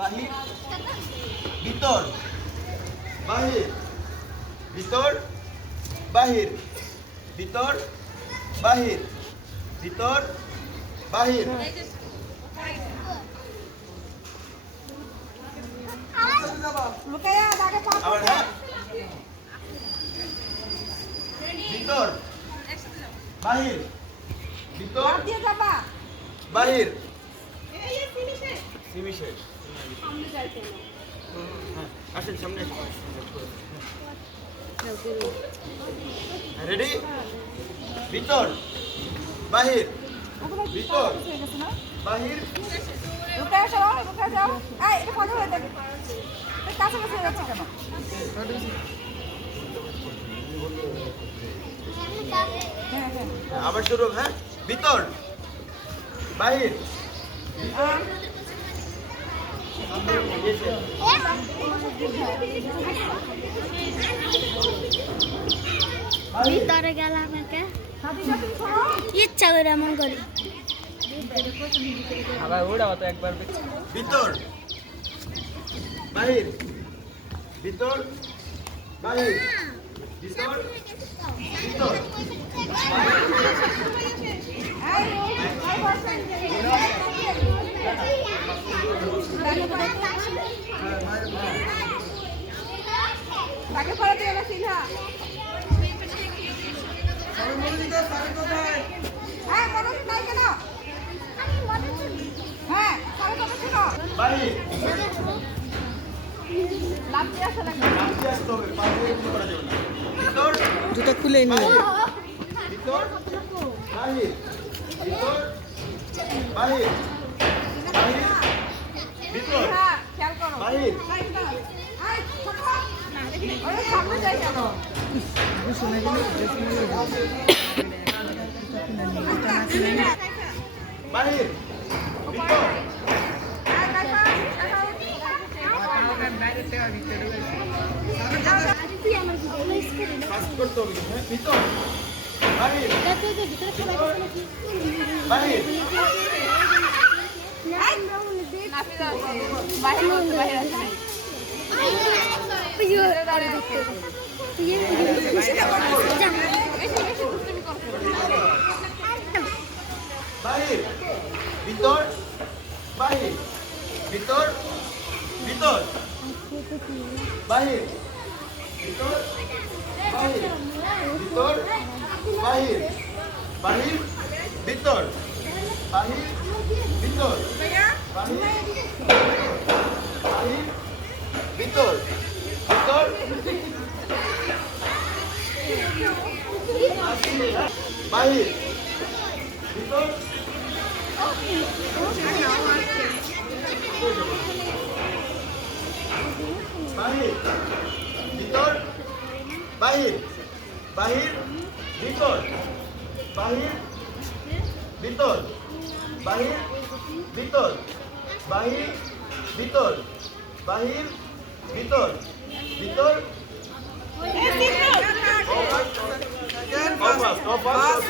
বাহির ভিতর বাহির ভিতর বাহির ভিতর বাহির ভিতর বাহির আবার হ্যাঁ ভিতর বাহির ভিতর বাহির সিমি শেষ আসেন সামনে রেডি ভিতর বাহির ভিতর বাহির আবার শুরু হ্যাঁ ভিতর বাহির ভিতরে গেলাম ইচ্ছা করে এমন করি ভিতর বাহির ভিতর বাহির ভিতর ভিতর তাকে পরে দিয়ে গেছি না হ্যাঁ মনোযোগ নাই কেন হ্যাঁ সাড়ে কত ছিল বাহির লাভ দিয়ে আসে নাকি নামতে আসতে হবে পায়ে করা যাবে না ভিতর জুতা খুলে নিয়ে ভিতর বাহির ভিতর বাহির বাহির ভিতর হ্যাঁ খেয়াল করো বাহির ওরে সামনে যাই কেন বাহির ভিতর কাজ করতে হবে হ্যাঁ ভিতর বাহির বাহির বাইরে আছে নাই বাহির ভিতর বাহির ভিতর ভিতর বাহির ভিতর বাহির ভিতর বাহির বাহির ভিতর বাহির ভিতর বাহির বাহির ভিতর ভিতর বাহির ভিতর বাহির ভিতর বাহির বাহির ভিতর বাহির ভিতর বাহির ভিতর বাহির ভিতর বাহির ভিতর ভিতর অফাস অফাস